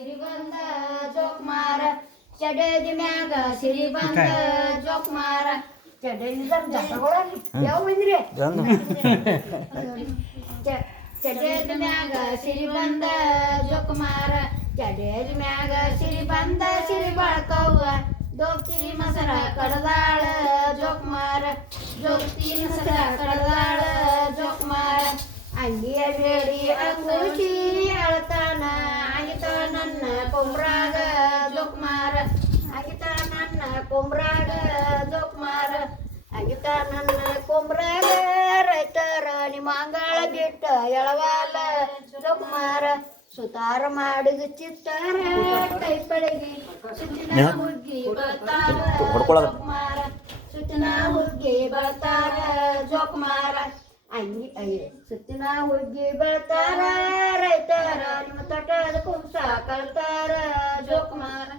ಸಿರಿಬಂದ ಜೋಕುಮಾರ ಚಡದ ಮ್ಯಾಗ ಸಿರಿಬಂದ ಜೋಕುಮಾರ ಚಡದ ಯಾವ ಬಂದ್ರಿ ಚಡದ ಮ್ಯಾಗ ಸಿರಿಬಂದ ಜೋಕುಮಾರ ಚಡದ ಮ್ಯಾಗ ಸಿರಿಬಂದ ಸಿರಿ ಬಾಳ್ಕವ್ವ ಜೋಗ್ತಿ ಮಸರ ಕಡದಾಳ ಜೋಕುಮಾರ ಜೋಗ್ತಿ ಮಸರ ಕಡದಾಳ ಜೋಕುಮಾರ ಅಂಗಿಯ ಬೇಡಿ ಅಂಗುಶಿ ಅಳತಾನ ಆಗಿತ ನನ್ನ ಕೊಂಬ್ರಾಗ ಜೋಕುಮಾರ ಆಗಿತ ನನ್ನ ಕೊಂಬ್ರಾಗ ಜೋಕುಮಾರ ಆಗಿತ ನನ್ನ ಕೊಂಬ್ರಾಗ ರೈತರ ನಿಮ್ಮ ಅಂಗಳ ಬಿಟ್ಟ ಎಳವಾಲ ಜೋಕುಮಾರ ಸುತಾರ ಮಾಡಿದ ಚಿತ್ತಾರ ಕೈಪಳಿಗೆ ಸುತ್ತಿನ ಹುಗ್ಗಿ ಬರ್ತಾರ ಜೋಕುಮಾರ ಸುತ್ತಿನ ಹುಗ್ಗಿ ಬರ್ತಾರ ಜೋಕುಮಾರ ಸುತ್ತಿನ ಹುಗ್ಗಿ ಬರ್ತಾರ ರೈತರ ನಿಮ್ಮ ತಟದ ಕುಂಸ ಕಳ್ತಾರ ಜೋಕುಮಾರ